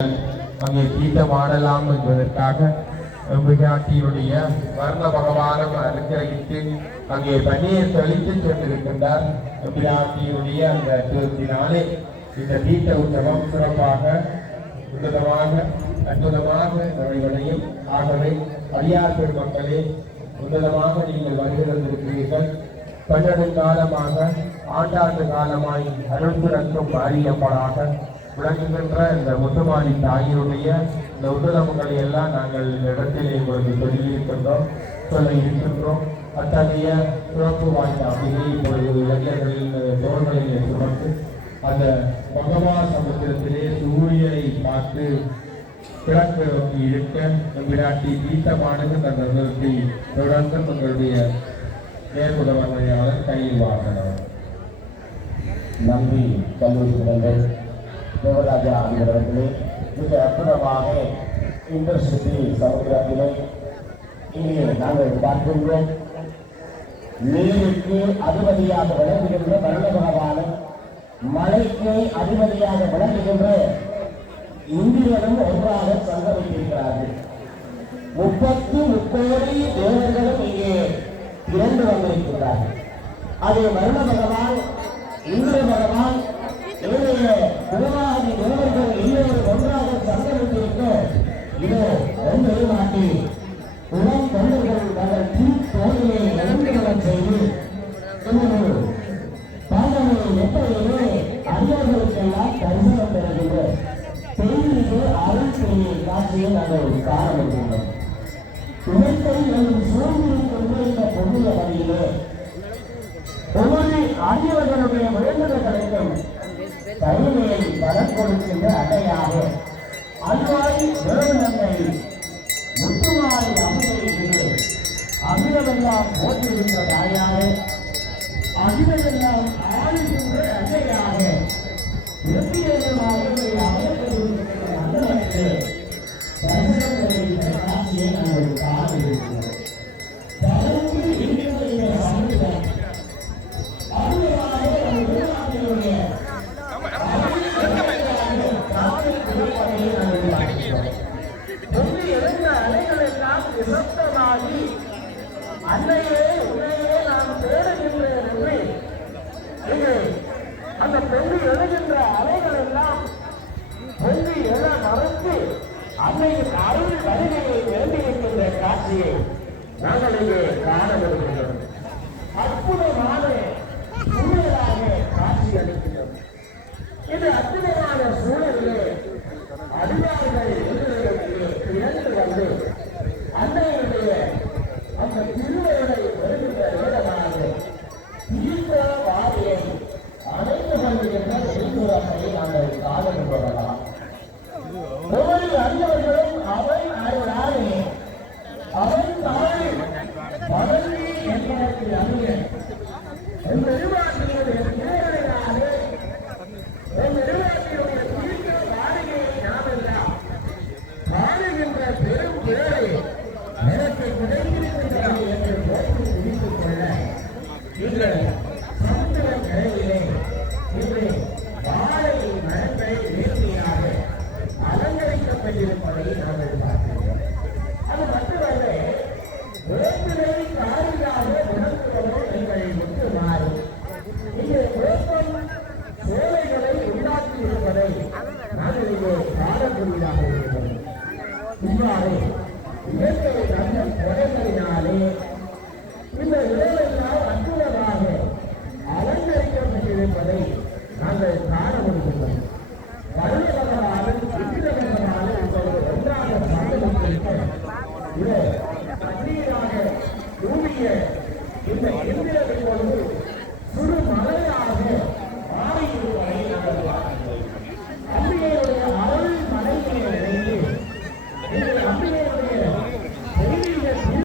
அங்கே தீர்த்தமாடலாம் என்பதற்காக விளையாட்டினுடைய வர்ண பகவானம் அனுகிரகித்து அங்கே பன்னீர் தெளித்து சென்றிருக்கின்றார். விளையாட்டினுடைய அந்த திருத்தினாலே இந்த தீர்த்த உற்சவம் சிறப்பாக அற்புதமாக நடைபெறையும். ஆகவே அடியார் பெருமக்களே, உன்னதமாக நீங்கள் வருகிறீர்கள். 12 காலமாக ஆண்டாண்டு காலமாய் அருள் பிறக்கும் மாரியம்மனாக விளங்குகின்ற இந்த முத்துமாரி தாயினுடைய இந்த உன்னதங்களை எல்லாம் நாங்கள் இந்த இடத்திலே உங்களுக்கு சொல்ல இருக்கின்றோம். அத்தகைய சிறப்பு வாய்ந்த அமைதியை இப்பொழுது இளைஞர்களின் தோள்களிலே சுமந்து அந்த பகவா சமுத்திரத்திலே சூரியனை பார்த்து கிழக்கு நோக்கி இருக்க விராட்டி தீர்த்தமானது அந்த நிறுத்தி தொடர்ந்து உங்களுடைய நேர்முகமையாளர் கையில் வாங்கினார். நன்றி கல்லூரி முதல்வர் தேவராஜா அவர்களே, மிக அற்புதமாக இன்டர்சிட்டி சமுத்திரத்திலே இங்கே நாங்கள் பார்க்கின்றோம். நீருக்கு அதிபதியாக விளங்குகின்ற வருண பகவானும் மழைக்கு அதிபதியாக விளங்குகின்ற இந்திரனும் ஒன்றாக சங்கமித்திருக்கிறார்கள். 30 கோடி தேவர்களும் இங்கே திரண்டு வந்திருக்கிறார்கள். அதே வருண பகவான், இந்திர பகவான், இவருடைய திருவாதி தேவர்கள் எல்லோரும் ஒன்றாக சங்கமித்திருக்க இதோ ஒன்று மாட்டி உணம் தொண்டர்கள் தங்கள் தீர்த்தோடியை எழுந்துகளால் செய்து பாண்டனை எப்படியே அறிஞர்களுக்கெல்லாம் தரிசனம் பெறுகின்ற பெரிய அருள் பெரிய காட்சியை நாங்கள் காண முடிகின்றோம். உழைப்பை எனும் சூழ்நிலை கொண்டிருந்த பொருளிய வழியிலே ஒவ்வொரு அறிஞர்களுடைய வேண்டுதல்களுக்கும் தனிமையை பலம் கொடுக்கின்ற அடையாக அல்வாய் வேறுநன்மை முத்துமாய் அமுதையிலே அகிலமெல்லாம் போற்றிருந்த தாயாக அகிலமெல்லாம் ஆளுகின்ற அடையாக காட்சியை நாங்கள் காண இருக்கிறோம். அன்னையே உன்னையே நாம் தேடுகின்றேன் என்று அந்த பொங்கி எழுகின்ற அலைகள் எல்லாம் பொங்கி எழ மறந்து அன்னையின் அருள் வருகையை வேண்டியிருக்கின்ற காட்சியை நாங்கள் இங்கே காண விரும்புகிறோம். அற்புதமான சூழலாக காட்சி அளிக்கிறோம். இது அற்புதமான சூழலிலே அதிகாரிகள் திரண்டு வந்து அன்னையுடைய அந்த திருவருளை வருகின்ற வேடமாக தீர்த்த வாரியை அனைத்து கொள்கின்ற வெளிப்புறத்தை நாங்கள் காதல் கொள்ளலாம். ஒவ்வொரு அறிஞர்களும் அவன் அருளாலே அவன் தாய் மகனி என்பதற்கு அறிஞர் என் நிர்வாகியுடைய திருவருளாலே என் நிர்வாகியுடைய தீர்த்த வாரியை நாம் எல்லாம் காணுகின்ற பெரும் பேரை எனக்கு கிடைத்திருக்கிறது என்று போட்டு பிடித்துக் கொள்ள நீங்கள் சமுத்திர கரையிலே இன்று வாழை மரத்தை நேர்த்தியாக அலங்கரிக்கப்பட்டிருப்பதை நாங்கள் பார்க்கிறோம். அது மட்டுமல்ல, வேப்பிலை காரியாக உணர்த்துவதும் எங்களை விட்டு மாறி இங்கே வேப்பம் சோலைகளை உண்டாக்கி இருப்பதை நாங்கள் இங்கே காணக்கூடியதாக இருக்கிறோம். இவ்வாறு இயற்கை நல்ல கொடைகளினாலே இந்த